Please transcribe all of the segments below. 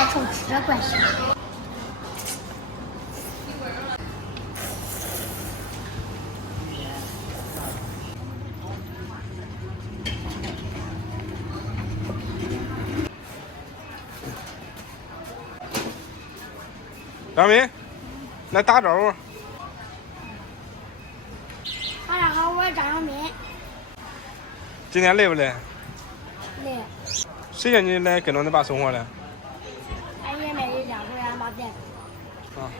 变成吃的关系。杨明，来打招呼。大家好，我是张小敏。今天累不累？累。谁叫你来跟着你爸送货的？俺爷没给家回俺爸带。啊。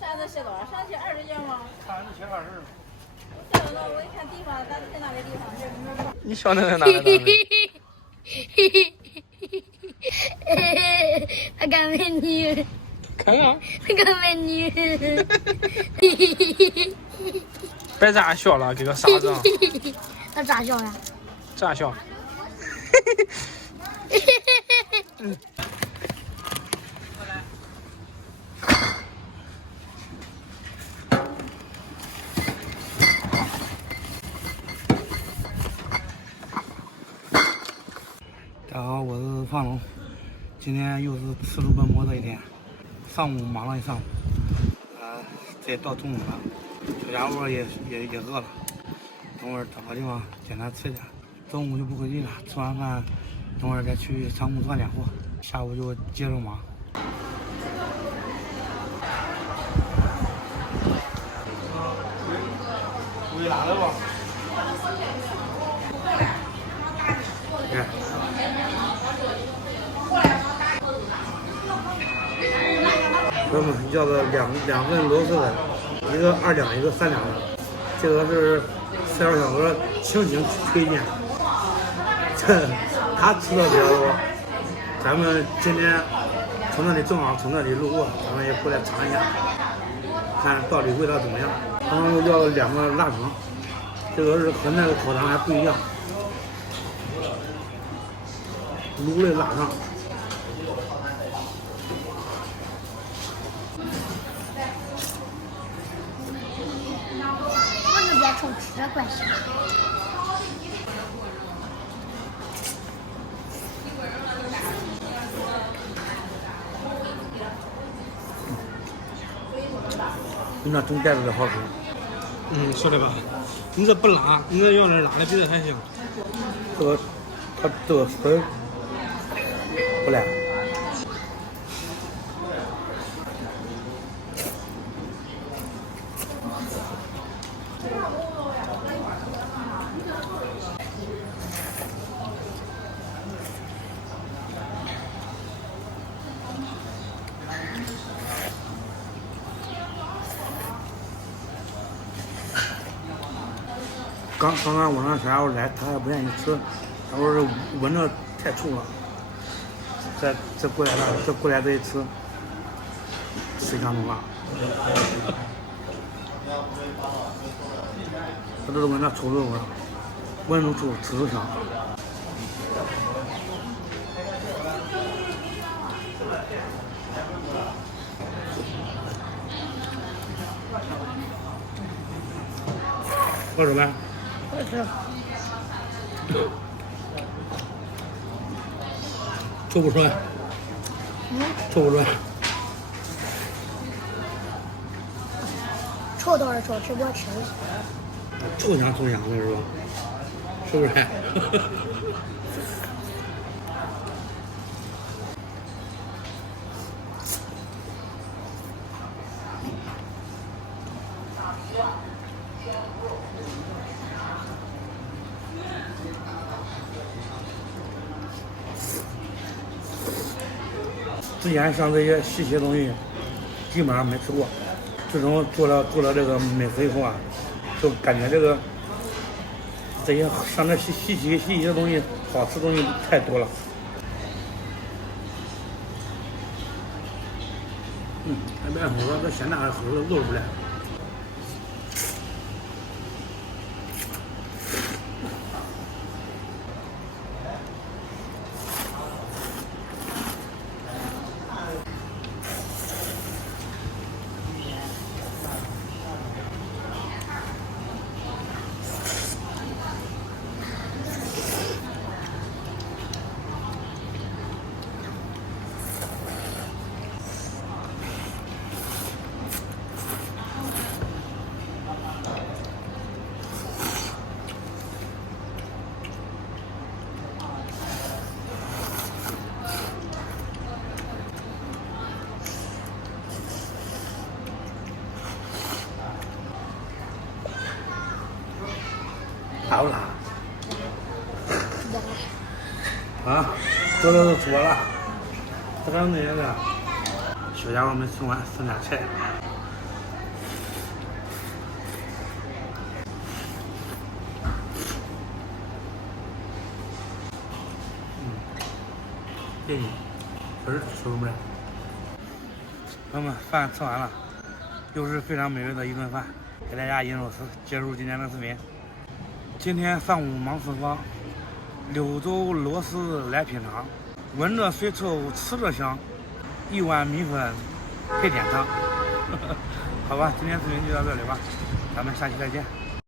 扇子写多少？上去20件吗？扇子写20。我一看地方，咱在哪个地方？你晓得在哪个？他干美女。看看。他干美女。别咋笑了，给个傻子。他咋笑呀？咋笑？大家好，我是方龙。今天又是四处奔波的一天，上午忙了一上午，这到中午了，小家伙也饿了，等会儿找个地方简单吃点。中午就不回去了，吃完饭等会儿再去仓库装点货，下午就接着忙。回来了吧？哥们，要个两份螺蛳粉，一个2两，一个3两的。这个是4号小哥倾情推荐，他吃的比较多。咱们今天从那里正好从那里路过，咱们也过来尝一下，看到底味道怎么样。然后要2个腊肠，这个是和那个烤肠还不一样，卤类腊肠。变成吃的关系。比那蒸袋子的好吃。说的吧？你这不辣，你这要是辣的比这还香。它这个丝不赖。刚刚我让小家伙来，他还不愿意吃，他说是闻着太臭了。这过来这一吃，谁想弄啊？他这是闻着臭肉味，闻着臭，吃着香。喝什么呀？臭不臭？臭不臭？臭倒是臭，只不过吃不起。臭香的是吧？是不是？之前像这些稀奇的东西，基本上没吃过。自从做了这个美食以后啊，就感觉这些像这稀奇的东西，好吃的东西太多了。还别说，这咸蛋齁肉不来。辣不辣？不啊，这都是做了，这个那个，小家伙们吃完剩下菜。便宜，确实吃不了。朋友们，饭吃完了，又是非常美味的一顿饭，给大家引入结束今天的视频。今天上午忙私房，柳州螺丝来品尝，闻着水臭，吃着香，一碗米粉配点汤。好吧，今天视频就到这里吧，咱们下期再见。